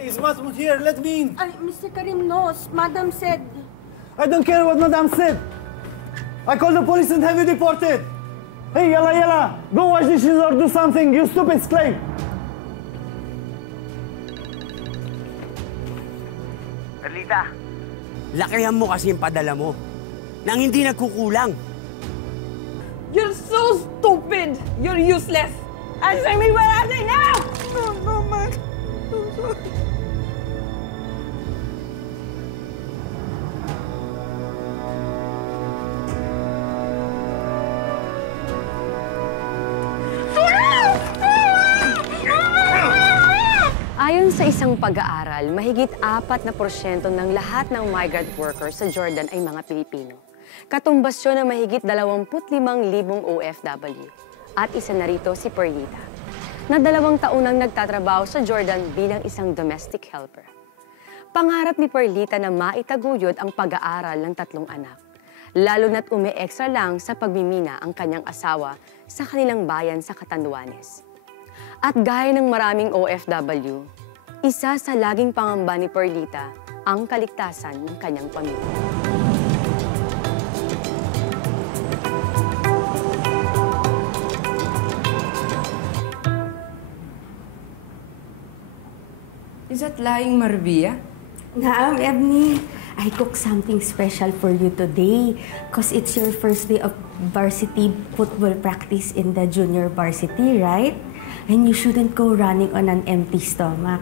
Hey, is Masmud here? Let me in. Mr. Karim knows. Madam said... I don't care what Madam said. I call the police and have you deported. Hey, yalla yalla. Go wash dishes or do something, you stupid slave. Perlita, lakihan mo kasi yung padala mo. Nang hindi nagkukulang. You're so stupid! You're useless! Answer me what I say now! No, man. I'm sorry. Ayon sa isang pag-aaral, mahigit 4% ng lahat ng migrant workers sa Jordan ay mga Pilipino. Katumbas yun ng mahigit 25,000 OFW. At isa na rito si Perlita, na 2 taon nang nagtatrabaho sa Jordan bilang isang domestic helper. Pangarap ni Perlita na maitaguyod ang pag-aaral ng 3 anak, lalo na't umi-extra lang sa pagmimina ang kanyang asawa sa kanilang bayan sa Catanduanes. At gaya ng maraming OFW, isa sa laging pangamba ni Perlita ang kaligtasan ng kanyang pamilya. Is that lying, Marvia? Naam, Ebony. I cooked something special for you today because it's your first day of varsity football practice in the junior varsity, right? And you shouldn't go running on an empty stomach.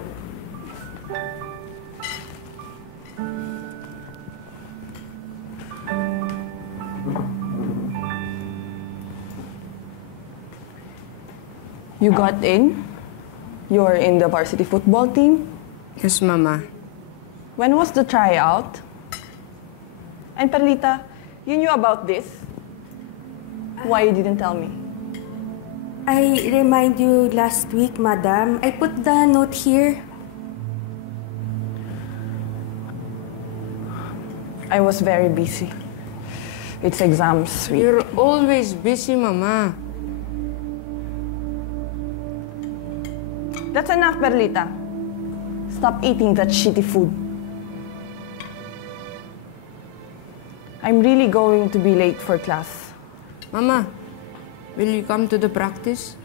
You got in? You're in the varsity football team? Yes, Mama. When was the tryout? And Perlita, you knew about this? Why you didn't tell me? I remind you last week, Madam. I put the note here. I was very busy. It's exams week. You're always busy, Mama. That's enough, Perlita. Stop eating that shitty food. I'm really going to be late for class. Mama, will you come to the practice?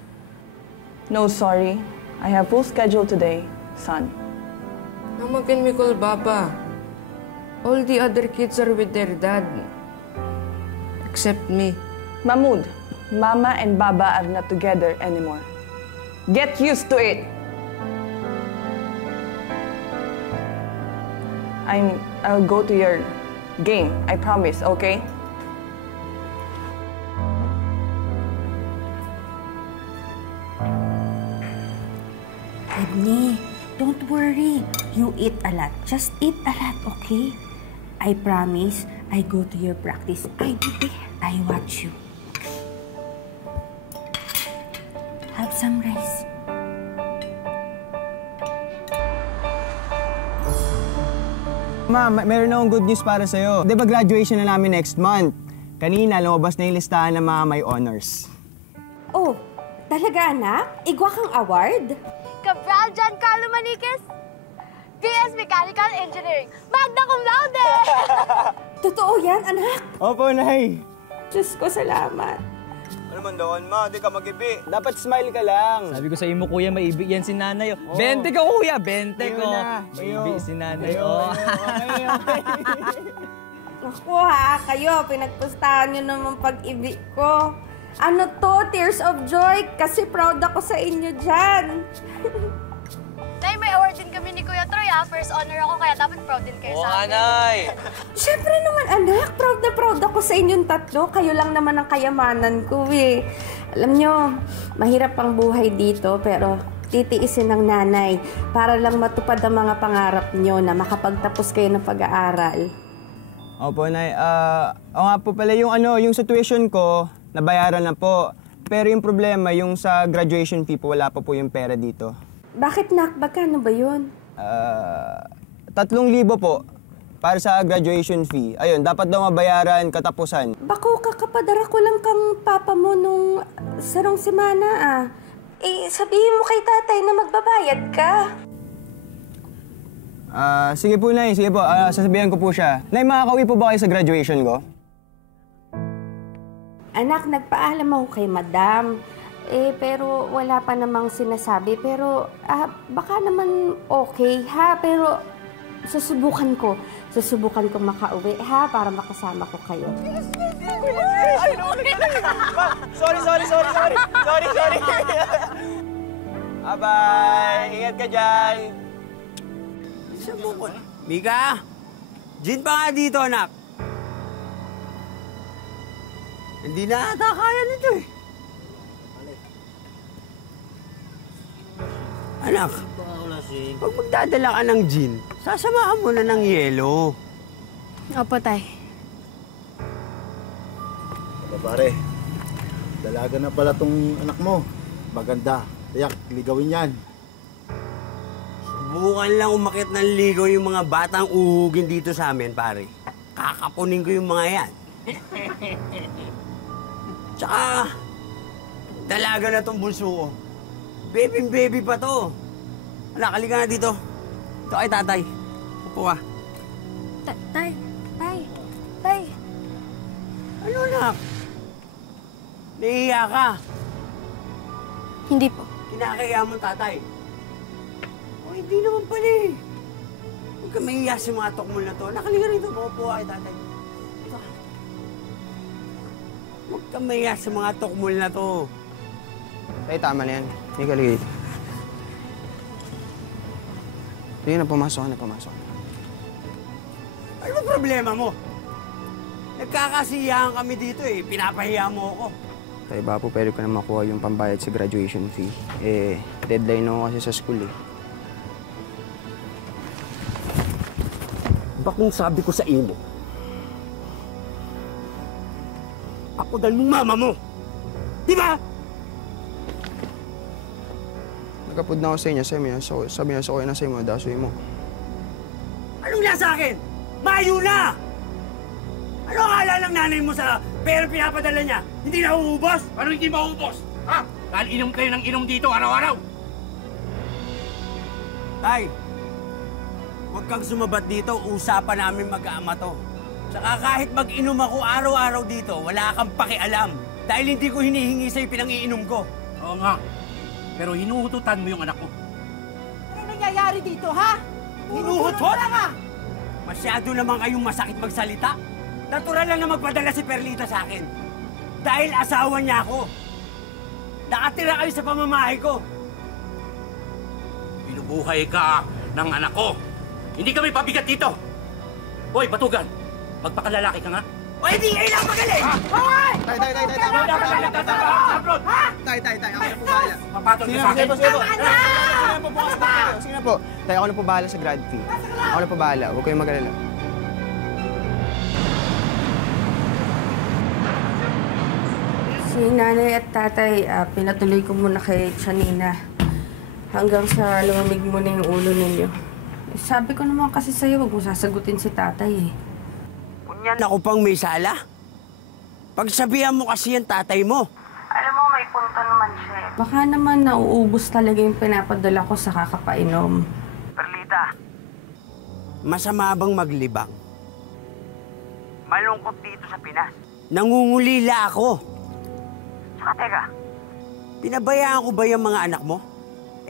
No, sorry. I have full schedule today, son. Mama, can we call Baba? All the other kids are with their dad. Except me. Mahmoud, Mama and Baba are not together anymore. Get used to it! I'll go to your game, I promise, okay? Ebony, don't worry. You eat a lot. Just eat a lot, okay? I promise, I go to your practice. I be there. I watch you. Have some rice. Ma, meron akong good news para sa'yo. Di ba graduation na namin next month? Kanina, lumabas na yung listahan ng mga may honors. Oh, talaga anak? Igwa kang award? Cabral Giancarlo Maniquez, BS Mechanical Engineering, magna cum laude! Totoo yan, anak? Opo, Nay. Diyos ko, salamat. Ano man doon, Ma? Di ka mag-ibi. Dapat smile ka lang. Sabi ko sa imo, kuya, maibig yan si nanay. Oh. 20 ko, kuya, 20 ko. Maibig si nanay. Okay. Naku ha, kayo, pinagpustahan nyo naman pag-ibig ko. Ano to? Tears of joy? Kasi proud ako sa inyo dyan. Nay, may award din kami ni Kuya Troy, ha? First honor ako, kaya dapat proud din kayo sa akin. Nay! Siyempre naman, anak. Proud na proud ako sa inyong tatlo. Kayo lang naman ang kayamanan ko, eh. Alam nyo, mahirap ang buhay dito, pero titiisin ng nanay para lang matupad ang mga pangarap nyo na makapagtapos kayo ng pag-aaral. Opo, Nay. O nga po pala, yung situation ko, nabayaran na po. Pero yung problema, yung sa graduation fee po, wala pa po yung pera dito. Bakit, Nak? Magkano ba yun? 3,000 po para sa graduation fee. Ayun, dapat daw mabayaran katapusan. Bako, kakapadara ko lang kang papa mo nung sarong semana, ah. Eh, sabihin mo kay tatay na magbabayad ka. Sige po, Nay. Sige po, sasabihan ko po siya. Nay, makakauwi po ba kayo sa graduation ko? Anak, nagpaalam ako kay madam. Pero wala pa namang sinasabi. Pero baka naman okay, ha? Pero susubukan ko. Susubukan ko makauwi, ha? Para makasama ko kayo. Ay, naulit na lang. Sorry. Bye-bye. Ingat ka dyan. Mika! Gin pa nga dito, anak. Hindi na ata kaya nito eh. Anak, pag magdadala ka ng gin, sasamahan mo na ng yelo. Opo, tay. Pare, dalaga na pala tong anak mo. Maganda. Tiyak, ligawin yan. Subukan lang umakit ng ligaw yung mga batang uhugin dito sa amin, pare. Kakapunin ko yung mga yan. Tsaka, dalaga na tong bunso ko. Baby pa to. Anak, halika na dito. Ito kay tatay. Upo ka. Tay. Ano, anak? Nahihiya ka. Hindi po. Kinakaya mo tatay. O, hindi naman pala eh. Huwag ka mahihiya sa mga tokmol na to. Nakalika rito, maupo ka kay tatay. Ito ka. Huwag ka mahihiya sa mga tokmol na to. Tay, tama na yan. Hindi ka ligay dito. Sige na, pumasok. Ano ba problema mo? Nagkakasiyahan kami dito eh. Pinapahiya mo ako. Tay, ba po pwede ko na makuha yung pambayad sa graduation fee? Deadline na ako kasi sa school eh. Bakong sabi ko sa imo, ako dahil mong mama mo. Di ba? Nagkapod na ako sa inyo, sabi niya sa kuya na sa inyo, dasoy mo. Anong nasa akin? Mayo na! Ano akala ng nanay mo sa pera pinapadala niya? Hindi na uubos? Ano hindi mauubos? Ha? Dahil inom kayo ng inom dito araw-araw. Tay, huwag kang sumabat dito. Usapan namin mag-aama to. Saka kahit mag-inom ako araw-araw dito, wala kang pakialam. Dahil hindi ko hinihingi sa'yo pinang-iinom ko. Oo nga. Pero hinuhututan mo yung anak ko. Ano nangyayari dito, ha? Hinuhutot? Masyado naman kayong masakit magsalita. Natural lang na magpadala si Perlita sa akin. Dahil asawa niya ako. Nakatira kayo sa pamamahay ko. Binubuhay ka ng anak ko. Hindi kami pabigat dito. Hoy, Batugan. Magpakalalaki ka nga. O hindi kayo lang magaling! Hoy! Tay. Ako na po bahala. Papatol ka sa akin. Sige na po. Tay, ako na po bahala sa grad fee. Ako na po bahala. Huwag kayong mag-alala. Si nanay at tatay, pinatuloy ko muna kay Chanina. Hanggang sa lumamig mo na yung ulo ninyo. Sabi ko naman kasi sa'yo, huwag mo sasagutin si tatay eh. Kunyan ako pang may sala. Pagsabihan mo kasi yung tatay mo. Alam mo, may punto naman siya. Baka naman nauubos talaga yung pinapadala ko sa kakapainom. Perlita, masama bang maglibang? Malungkot dito sa Pinas. Nangungulila ako. Tsaka teka, pinabayaan ko ba yung mga anak mo?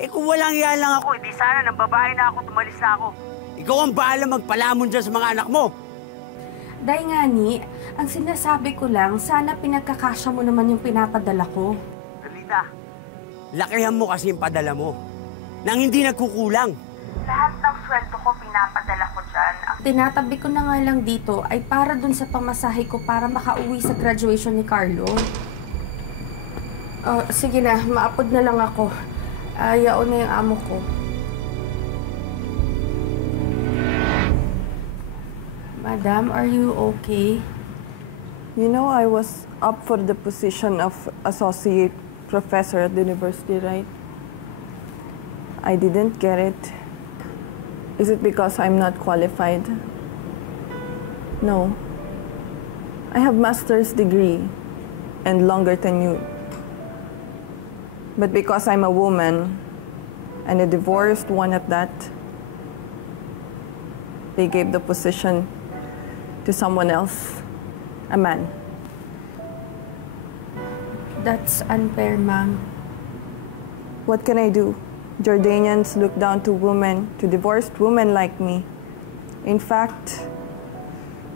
Kung walang iya lang ako, di sana nang babae na ako, tumalis na ako. Ikaw ang bahala magpalamon dyan sa mga anak mo. Dahil nga ni, ang sinasabi ko lang, sana pinagkakasya mo naman yung pinapadala ko. Perlita, lakihan mo kasi yung padala mo. Nang hindi nagkukulang. Lahat ng sweldo ko pinapadala ko dyan. Ang tinatabi ko na nga lang dito ay para dun sa pamasahe ko para makauwi sa graduation ni Carlo. Sige na, maapod na lang ako. Yaon na yung amo ko. Madam, are you okay? You know, I was up for the position of associate professor at the university, right? I didn't get it. Is it because I'm not qualified? No. I have master's degree and longer tenure. But because I'm a woman, and a divorced one at that, they gave the position to someone else, a man. That's unfair, ma'am. What can I do? Jordanians look down to women, to divorced women like me. In fact,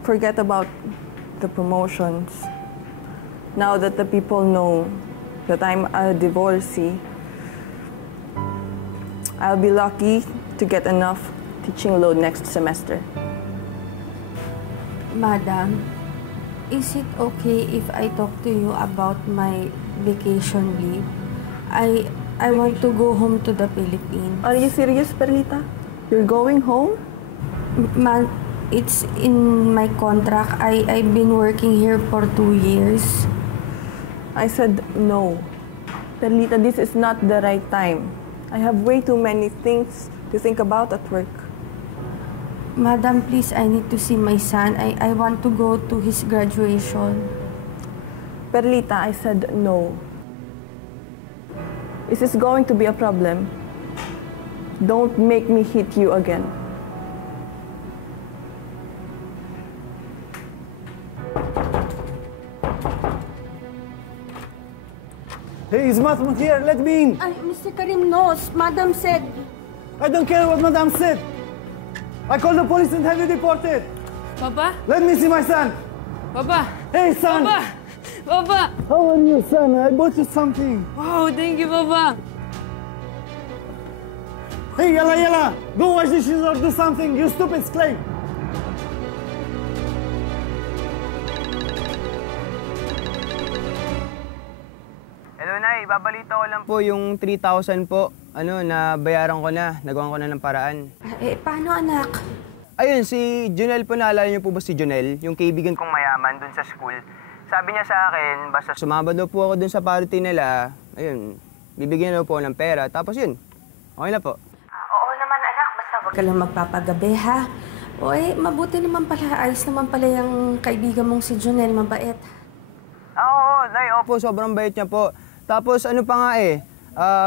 forget about the promotions. Now that the people know that I'm a divorcee, I'll be lucky to get enough teaching load next semester. Madam, is it okay if I talk to you about my vacation leave? I want to go home to the Philippines. Are you serious, Perlita? You're going home? Ma'am, it's in my contract. I've been working here for 2 years. I said no. Perlita, this is not the right time. I have way too many things to think about at work. Madam, please, I need to see my son. I want to go to his graduation. Perlita, I said no. Is this going to be a problem? Don't make me hit you again. Hey, is Mahmoud here? Let me in. Mr. Karim knows. Madam said... I don't care what Madam said. I called the police and have you deported. Papa? Let me see my son. Papa? Hey, son. Papa? Papa? How are you, son? I bought you something. Wow, thank you, Papa. Hey, yalla. Go wash dishes or do something, you stupid slave. Hello, Nay. Babalita ko lang po yung 3,000 po. Na bayaran ko na. Nagawan ko na ng paraan. Paano, anak? Ayun, si Junel po, naalala niyo po ba si Junel? Yung kaibigan kong mayaman dun sa school. Sabi niya sa akin, basta sumama daw po ako dun sa party nila, ayun, bibigyan daw po ng pera. Tapos yun, okay na po. Oo naman, anak. Basta wag ka lang magpapagabi, ha? O mabuti naman pala. Ayos naman pala yung kaibigan mong si Junel. Mabait. Oo, Nay, opo. Sobrang bait niya po. Tapos ano pa nga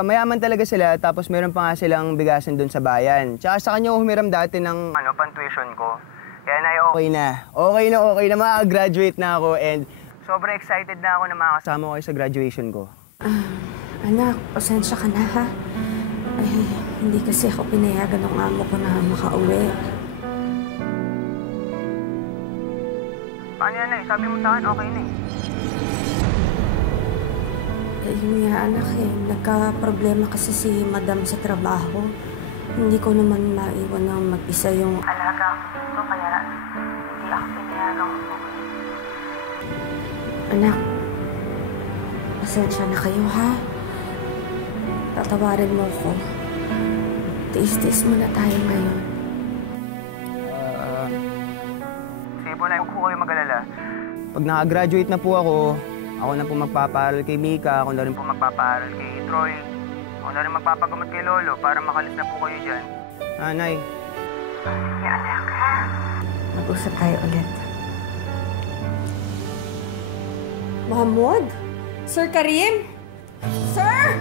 mayaman talaga sila. Tapos meron pa nga silang bigasan dun sa bayan. Tsaka sa kanya humiram dati ng pan-tuition ko. Kaya Nay, okay na. Okay na. Maka-graduate na ako and sobrang excited na ako na makakasama ko kayo sa graduation ko. Anak, pasensya ka na, ha? Ay, hindi kasi ako pinayagan ng amo ko na makauwi. Paano yan, Nay? Sabi mo sa akin, okay na eh. Yun nga, anak nagka-problema kasi si Madam sa trabaho. Hindi ko naman maiwan na mag-isa yung alaga ko, kaya hindi ako pinayagan mo. Anak, pasensya na kayo, ha? Tatawarin mo ko. Tiis-tiis muna tayo ngayon. Sige po, Nay, huwag po kayo mag-alala. Pag nakagraduate na po ako na po magpapaaral kay Mika, ako na rin po magpapaaral kay Troy, ako na rin magpapagamot kay Lolo para makalis na po kayo dyan. Nay. Sige, anak, ha? Mag-usap tayo ulit. Mahmoud? Sir Karim? Sir!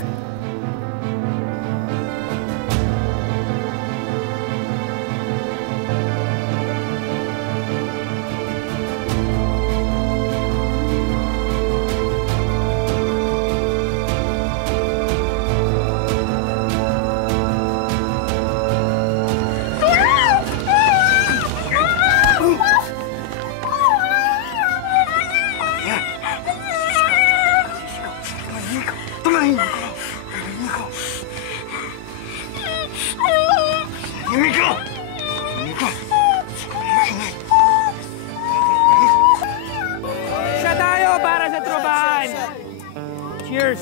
Siya tayo para sa tropahan! Cheers!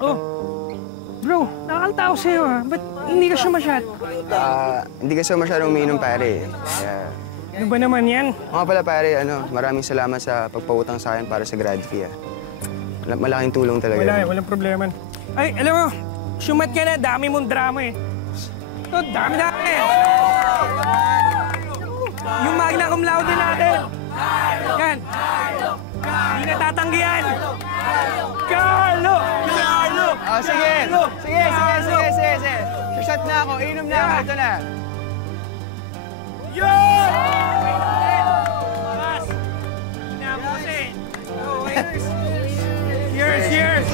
Oh, bro, nakakanta ako sa'yo Ba't hindi ka siya masyad? Hindi kasi ako masyadong umiinom, pare. Kaya... Ano ba naman yan? Mga pala, pare, maraming salamat sa pagpautang sa akin para sa grad fee, Malaking tulong talaga. Walang problema. Ay, alam mo, sumat ka na, dami mong drama Ito, dami. Yung magna cum laude natin. Yan. Hindi natatanggihan. Carlo! Sige. Set na ako, inom na ako. Ito na. Cheers!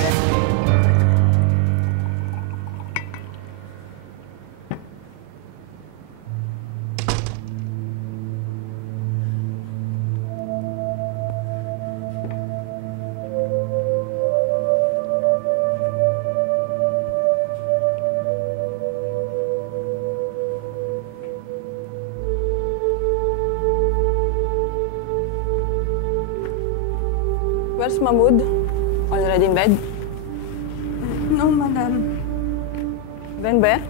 Where's Mahmoud? Already in bed? No, madam. Then where?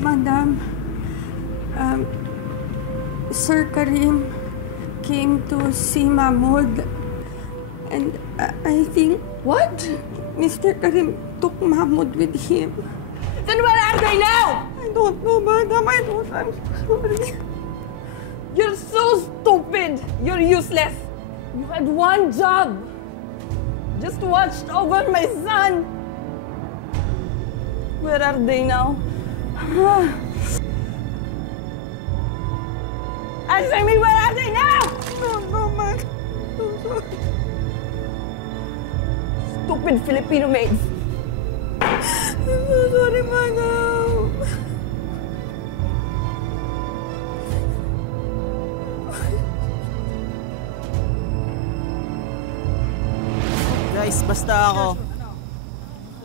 Madam, Sir Karim came to see Mahmoud. And I think... What? Mr. Karim took Mahmoud with him. Then where are they now? I don't know, madam. I'm sorry. You're so stupid! You're useless! You had one job! Just watched over my son! Where are they now? Answer me, where are they now? No, ma. I'm sorry. Stupid Filipino maids! I'm so sorry, madam. Guys, basta ako.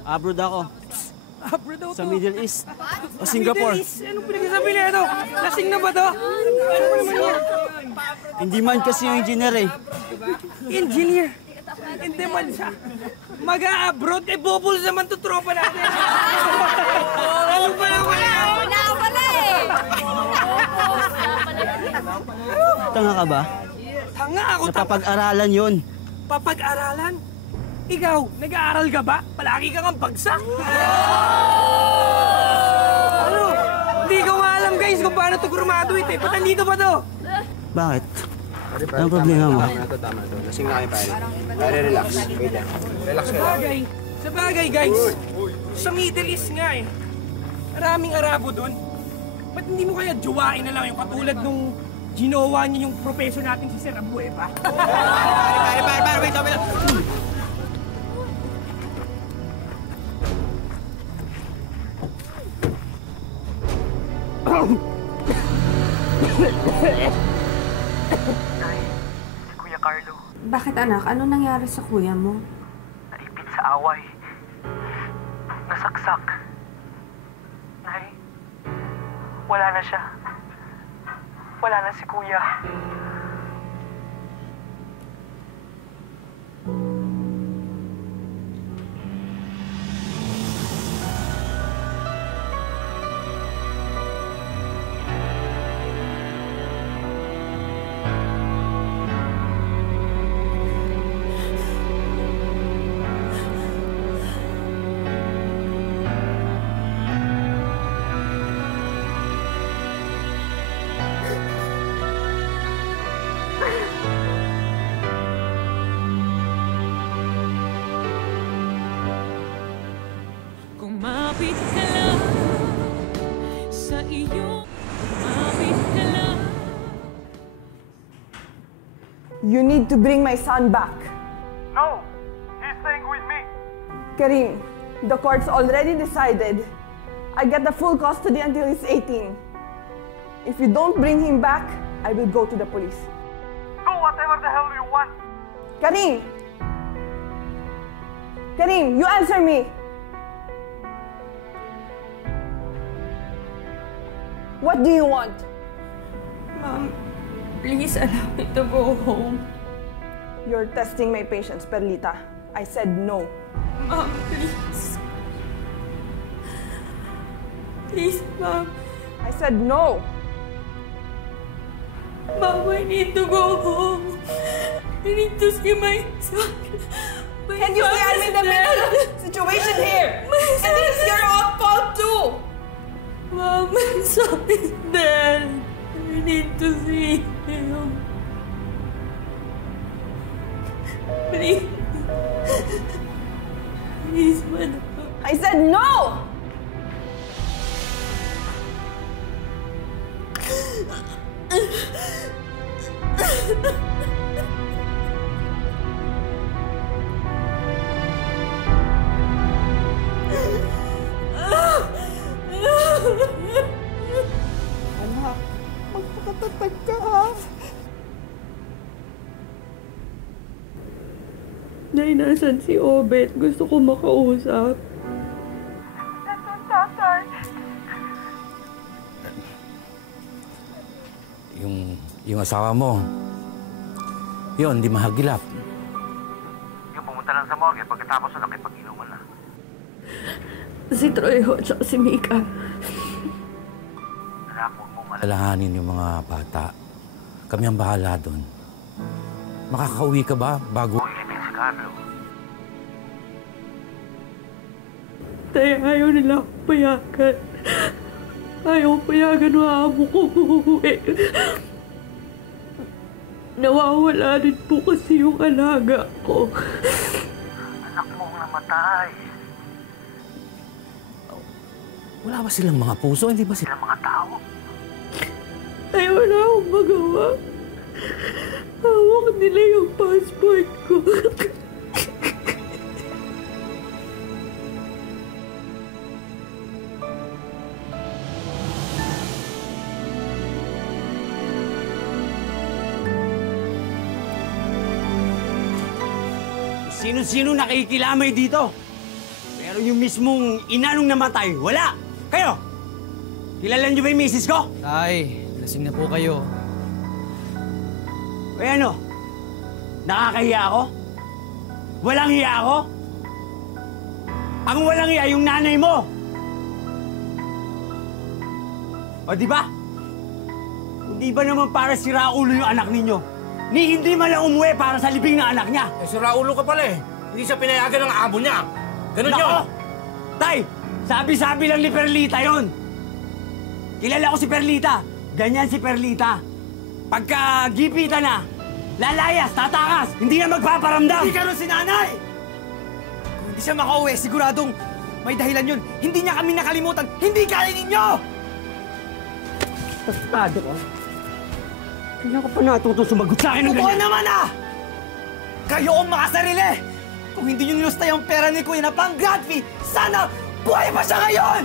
Abroad ako. Abroad daw to. Sa Middle East. O Singapore. Anong pinagsasabi na ito? Lasing na ba to? Ano ba naman yan? Hindi man kasi yung engineer eh. Engineer? Hindi man siya. Mag-a-abroad, eh bubbles naman to tropa natin. Ano ba naman yan? Wala ka pala eh! Tanga ka ba? Tanga ako. Napapag-aralan yun. Papag-aralan? Ikaw, nag-aaral ka ba? Palagi kang ang bagsak. Ano? Hindi ko nga alam guys kung paano to graduate eh. Ba't nandito pa to? Bakit? Anong problema mo? Tama to. Lasing na kayo, pare. Pare, relax. Wait lang. Relax ka lang. Sa bagay guys, sa Middle East nga eh. Maraming Arabo dun. Ba't hindi mo kaya jowain na lang yung katulad nung ginawa niya yung professor natin si Sir Abueva? Pare, wait lang. Nay, si Kuya Carlo. Bakit anak? Ano nangyari sa kuya mo? Naipit sa away. Nasaksak. Nay, wala na siya. Wala na si Kuya. Kumapit ka lang sa iyo. Kumapit ka lang. You need to bring my son back. No! He's staying with me! Karim, the court's already decided. I get the full custody until he's 18. If you don't bring him back, I will go to the police. Do whatever the hell you want! Karim! Karim, you answer me! What do you want? Mom, please allow me to go home. You're testing my patience, Perlita. I said no. Mom, please. Please, Mom. I said no. Mom, I need to go home. I need to see my son. Can you see I'm in the middle of the situation here? And this is your own fault too. Mom, my son is dead. I need to see him. Please. Please, madam. I said no! Anak, magpakatatag ka ha. Nay, nasan si Obet? Gusto ko makausap. Nandun, tatay. Yung asawa mo, yun, di mahagilap. Yung pumunta lang sa morgue pagkatapos na nakipag-inuman na. Si Trejo at si Mika. Anak, huwag mo Alalahanin yung mga bata. Kami ang bahala doon. Makakauwi ka ba bago... ilibing si Carlo. Tay, ayaw nila akong payagan. Ayaw payagan ng amo ko umuwi. Nawawala rin po kasi yung alaga ko. Anak mo ang namatay. Wala ba silang mga puso? Hindi ba Sila mga tao. Ay, wala akong magawa. Hawak nila yung passport ko. Sino-sino nakikilamay dito? Pero yung mismong ina nung namatay, wala! Kayo! Kilala niyo ba yung misis ko? Tay, lasing na po kayo. O ano? Nakakahiya ako? Walang hiya ako? Ang walang hiya yung nanay mo! O di ba? Hindi ba naman para si Raulo yung anak ninyo? Ni hindi man lang umuwi para sa libing na anak niya. Eh, si Raulo ka pala eh. Hindi siya pinayagan ng amo niya. Ganun yun. Tay, sabi-sabi lang ni Perlita yon. Kilala ko si Perlita. Ganyan si Perlita. Pagka gipita na, lalayas, tatakas, hindi na magpaparamdam. Hindi ganun si nanay! Kung hindi siya makauwi, siguradong may dahilan yun. Hindi niya kami nakalimutan. Hindi kaya ninyo! Tastado ko. Kailan ka pa natuto sumagot sa akin ng Totoo ganyan? naman ah! Kayo ang makasarili! Kung hindi nyo nilusta yung pera ni Kuya na pang grad fee, sana buhay pa siya ngayon!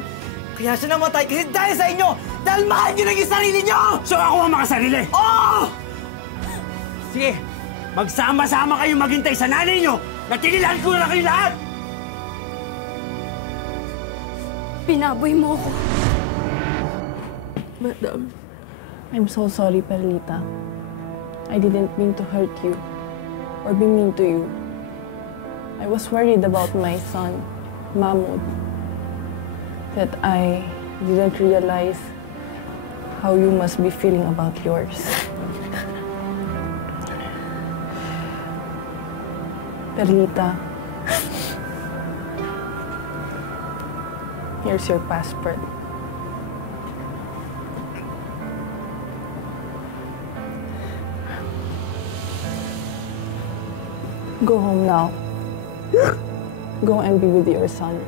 Kaya siya namatay kasi dahil sa inyo! Dahil mahal nyo lang yung sarili nyo! So ako ang makasarili? Oo! Sige, magsama-sama kayo maghintay sa nanay nyo na tinilaan ko na kayo lahat! Pinaboy mo ako. Madam. I'm so sorry, Perlita. I didn't mean to hurt you or be mean to you. I was worried about my son, Mahmoud, that I didn't realize how you must be feeling about yours. Perlita, here's your passport. Go home now. Go and be with your son.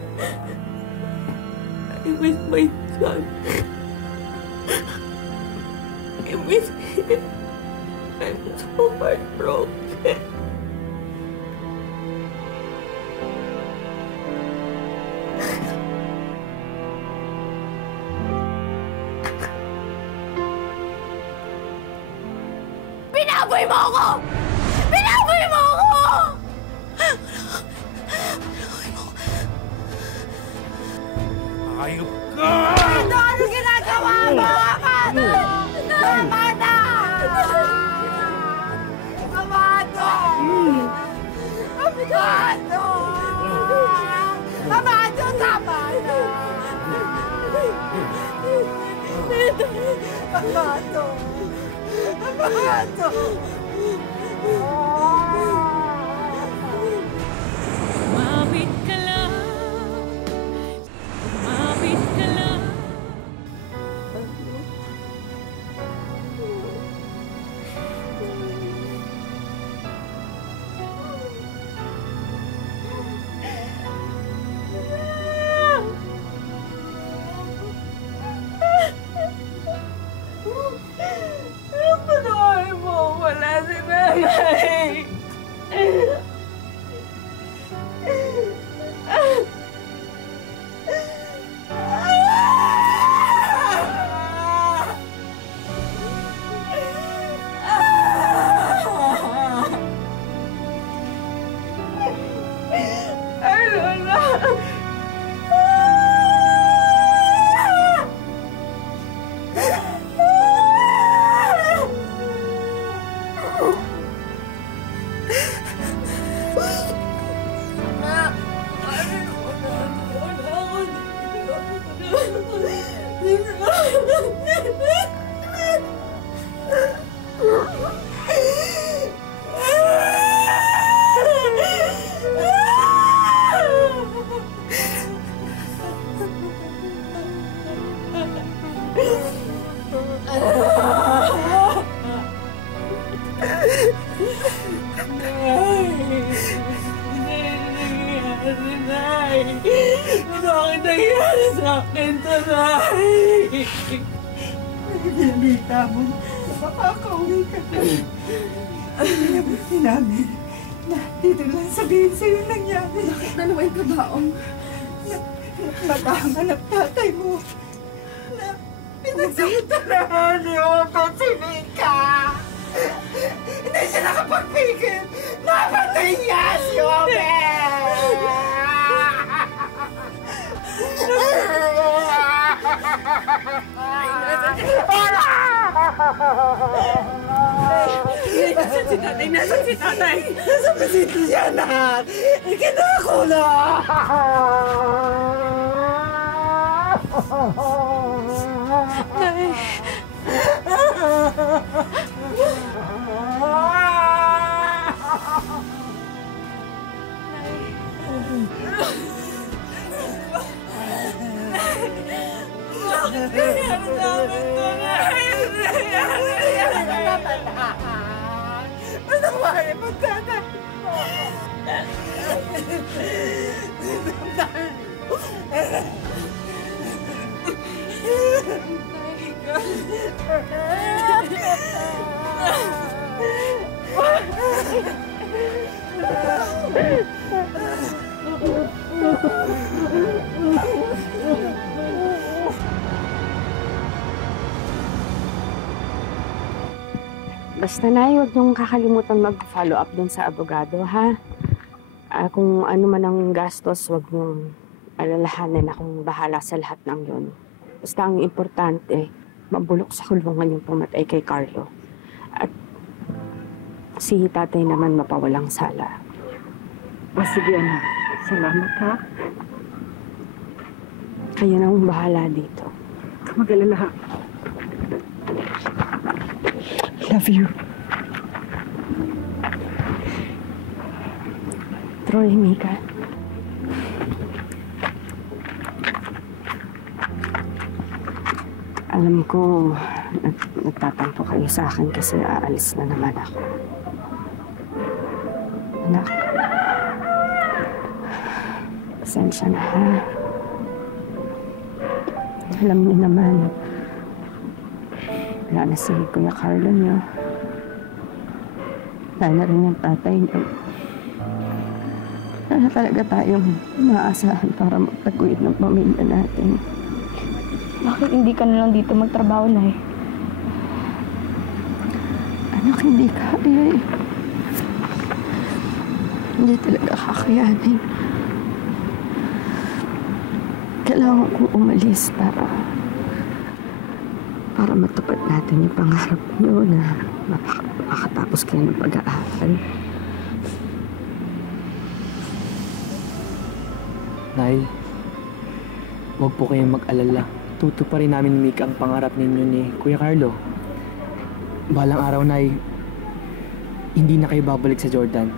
I miss my son. I miss him. I'm so heartbroken. Pinaboy mo ako! Pinaboy mo ako! Ayop ka! Ano ginagawa mo? Amado! Tama na! Amado! Amado! Amado, tama na! Amado! Amado! Umapit ka lang. Umapit ka lang. sa akin, Tanay! Nagigilita mo na makakauwi ka na. Pinabuti namin na dito lang sabihin sa'yo nangyari. Bakit na naman kabaong? Matama ng tatay mo na pinagsutarahan ni Opo si Mika. Hindi siya nakapagpigil. Napatay niya si Ope! Nasaan si tatay? Nasaan si tatay? Nasa pasito siya, anak! Ikinakula! Nay! Panawarin mo, tatay! Basta na, huwag niyong kakalimutan mag-follow up dun sa abogado, ha? Kung ano man ang gastos, huwag niyong alalahanin, akong bahala sa lahat ng yun. Basta ang importante, mabulok sa kulungan yung pumatay kay Carlo. At si tatay naman mapawalang sala. Sige, anak. Salamat, ha? Kaya na akong bahala dito. Mag-alala, ha? Love you. Troy, Mika. Alam ko, nagtatampo kayo sa akin kasi aalis na naman ako. Anak, pasensya na, ha? Alam niyo naman, wala na si Kuya Carlo niyo. Wala na rin yung tatay niyo. Wala talaga tayong maaasahan para magtaguyod ng pamilya natin. Bakit hindi ka na lang dito magtrabaho, Nay? Anak, hindi kaya eh. Hindi talaga kakayanin. Kailangan ko umalis para matupad natin yung pangarap niyo na makatapos kayo ng pag-aaral. Nay, huwag po kayong mag-alala. Tutuparin namin ni Mika ang pangarap ninyo ni Kuya Carlo. Balang araw, Nay, hindi na kayo babalik sa Jordan.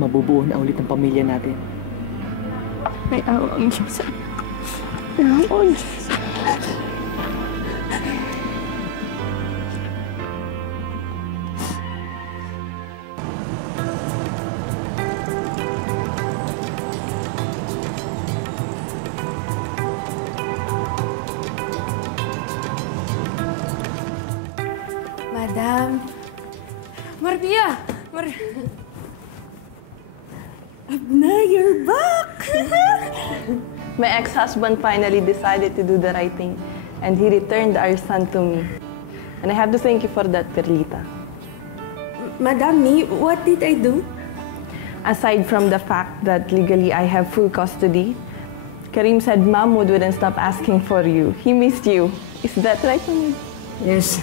Mabubuo na ulit ang pamilya natin. May awa ang Diyos. May awa ang Diyos. Madam. Marvia! Abna, you're back! My ex-husband finally decided to do the right thing, and he returned our son to me. And I have to thank you for that, Perlita. Madam, what did I do? Aside from the fact that legally I have full custody, Karim said Mahmoud wouldn't stop asking for you. He missed you. Is that right, Mahmoud? Yes,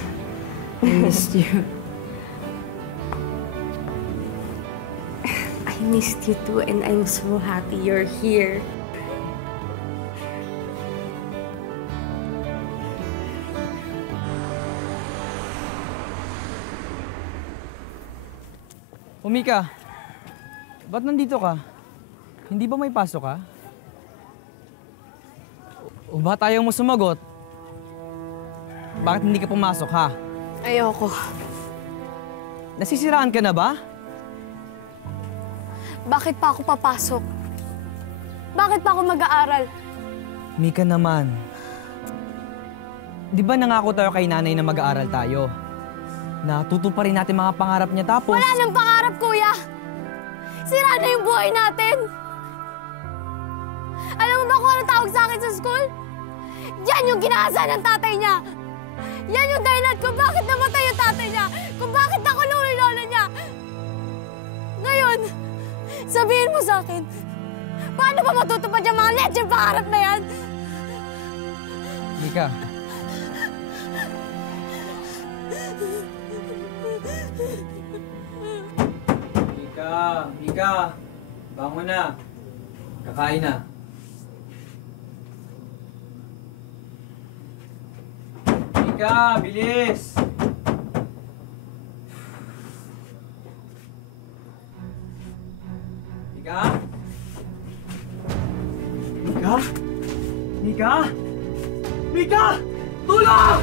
I missed you. I missed you too, and I'm so happy you're here. Mika, ba't nandito ka? Hindi ba may pasok ka? O ba ayaw mo sumagot? Bakit hindi ka pumasok, ha? Ayoko. Nasisiraan ka na ba? Bakit pa ako papasok? Bakit pa ako mag-aaral? Mika naman. Di ba nangako tayo kay nanay na mag-aaral tayo? Natutuparin natin mga pangarap niya tapos... Wala nang pangarap, kuya! Sira na yung buhay natin! Alam mo ba kung ano tawag sa akin sa school? Yan yung ginaasa ng tatay niya! Yan yung dahilan kung bakit namatay yung tatay niya! Kung bakit nakulong yung lola niya! Ngayon, sabihin mo sa akin, paano ba matutupad yung mga lecheng pangarap na yan? Mika. Mika! Bangon na. Kakain na. Mika, bilis! Mika? Mika? Mika? Mika! Tulong!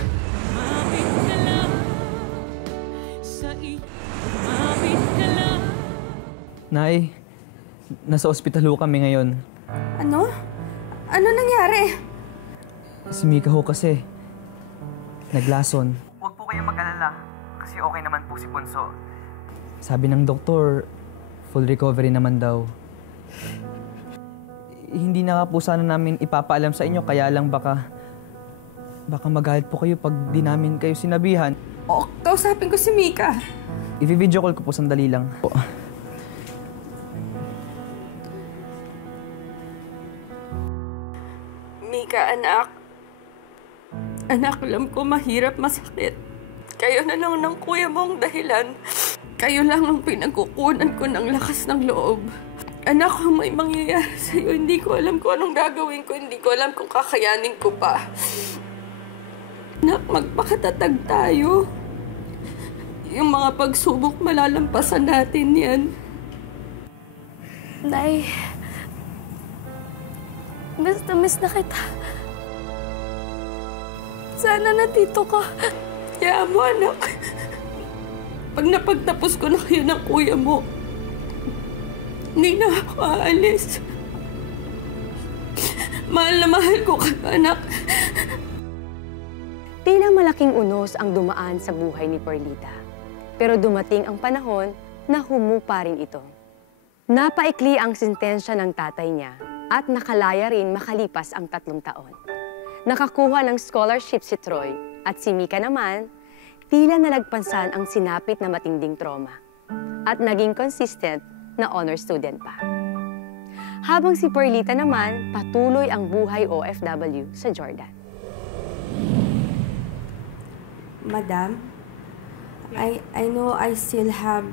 Nay, nasa ospital ho kami ngayon. Ano? Ano nangyari? Si Mika ho kasi, naglason. Huwag po kayong mag-alala, kasi okay naman po si Bunso. Sabi ng doktor, full recovery naman daw. Hindi na nga po sana namin ipapaalam sa inyo, kaya lang baka magalit po kayo pag di namin kayo sinabihan. O, kausapin ko si Mika. I-video call ko po sandali lang. Mika, anak. Anak, alam ko mahirap, masakit. Kayo na lang ng kuya mo ang dahilan. Kayo lang ang pinagkukunan ko ng lakas ng loob. Anak, kung may mangyayari sa'yo, hindi ko alam kung anong gagawin ko. Hindi ko alam kung kakayanin ko pa. Anak, magpakatatag tayo. Yung mga pagsubok, malalampasan natin yan. Nay, miss na kita. Sana nandito ka. Kaya mo, anak. Pag napagtapos ko na kayo ng kuya mo, hindi na ako aalis. Mahal na mahal ko ka, anak. Tila malaking unos ang dumaan sa buhay ni Perlita. Pero dumating ang panahon na humupa rin ito. Napaikli ang sentensya ng tatay niya at nakalaya rin makalipas ang 3 taon. Nakakuha ng scholarship si Troy at si Mika naman, tila nalagpansan ang sinapit na matinding trauma at naging consistent na honor student pa. Habang si Perlita naman, patuloy ang buhay OFW sa Jordan. Madam, I know I still have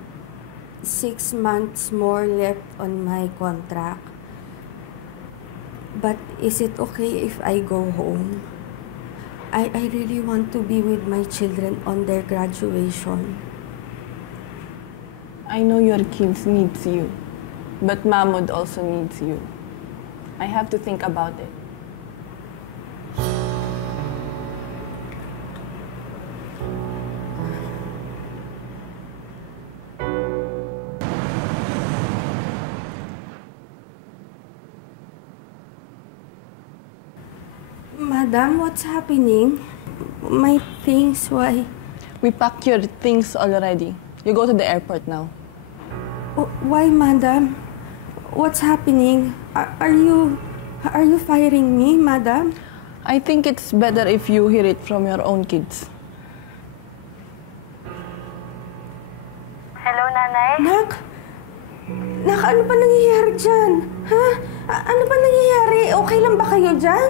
6 months more left on my contract. But is it okay if I go home? I really want to be with my children on their graduation. I know your kids needs you, but Mahmoud also needs you. I have to think about it. Madam, what's happening? My things, why? We packed your things already. You go to the airport now. Why, madam? What's happening? Are you firing me, madam? I think it's better if you hear it from your own kids. Hello, Nanay? Nak, ano ba nangyayari dyan? Ha? Ano ba nangyayari? Okay lang ba kayo dyan?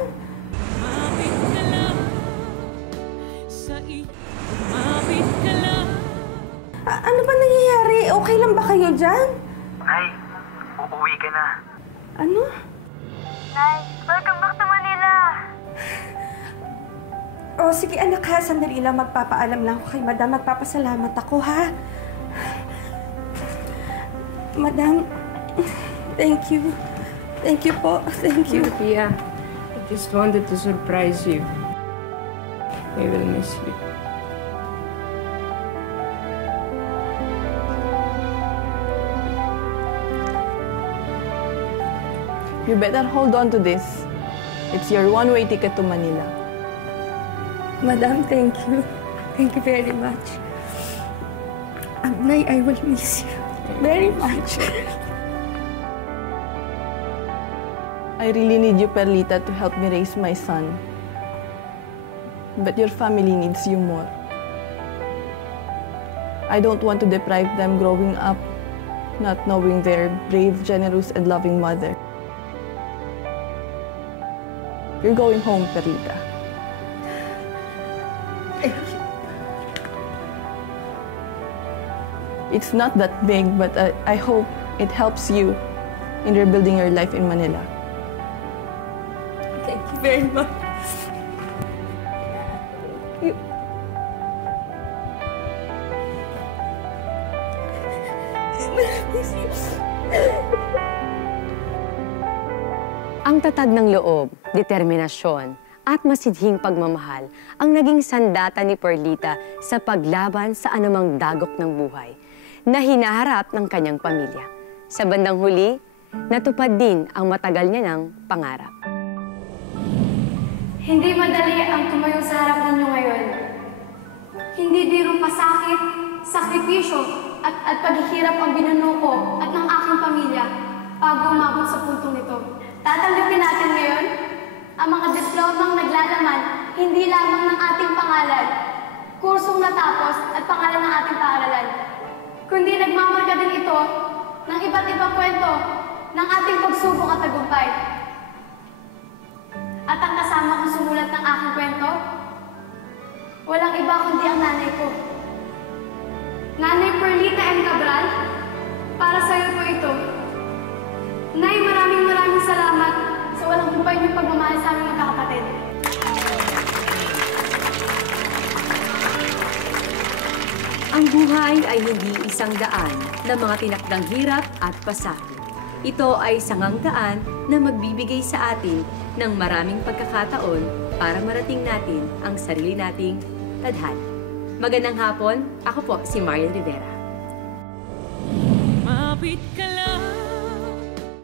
Ano ba nangyayari? Okay lang ba kayo dyan? Nay, uuwi ka na. Ano? Nay, welcome back to Manila! Oh, sige anak ha, sandali lang. Magpapaalam lang ako kay madam. Magpapasalamat ako ha. Madam, thank you. Thank you po. Thank you. Pia, I just wanted to surprise you. I will miss you. You better hold on to this. It's your one-way ticket to Manila. Madam, thank you. Thank you very much. Nay, I will miss you very much. I really need you, Perlita, to help me raise my son. But your family needs you more. I don't want to deprive them growing up, not knowing their brave, generous, and loving mother. You're going home, Perlita. Thank you. It's not that big, but I hope it helps you in rebuilding your life in Manila. Thank you very much. Ang tatag ng loob, determinasyon, at masidhing pagmamahal ang naging sandata ni Perlita sa paglaban sa anumang dagok ng buhay na hinaharap ng kanyang pamilya. Sa bandang huli, natupad din ang matagal niya ng pangarap. Hindi madali ang tumayo sa harap ninyo ngayon. Hindi biro pasakit, sakripisyo, at paghihirap ang binuno ko at ng aking pamilya bago umabot sa puntong ito. Tatanggapin natin ngayon ang mga diplomang naglalaman hindi lamang ng ating pangalan, kursong natapos at pangalan ng ating paaralan, kundi nagmamarka din ito ng iba't ibang kwento ng ating pagsubok at tagumpay. At ang kasama kong sumulat ng aking kwento, walang iba kundi ang nanay ko. Nanay Perlita M. Cabral, para sa iyo po ito. Nay, maraming salamat sa walang humpay niyong pagmamahal sa aming magkakapatid. Ang buhay ay hindi isang daan na mga tinakdang hirap at pasakit. Ito ay sangang daan na magbibigay sa atin ng maraming pagkakataon para marating natin ang sarili nating tadhana. Magandang hapon, ako po si Marian Rivera.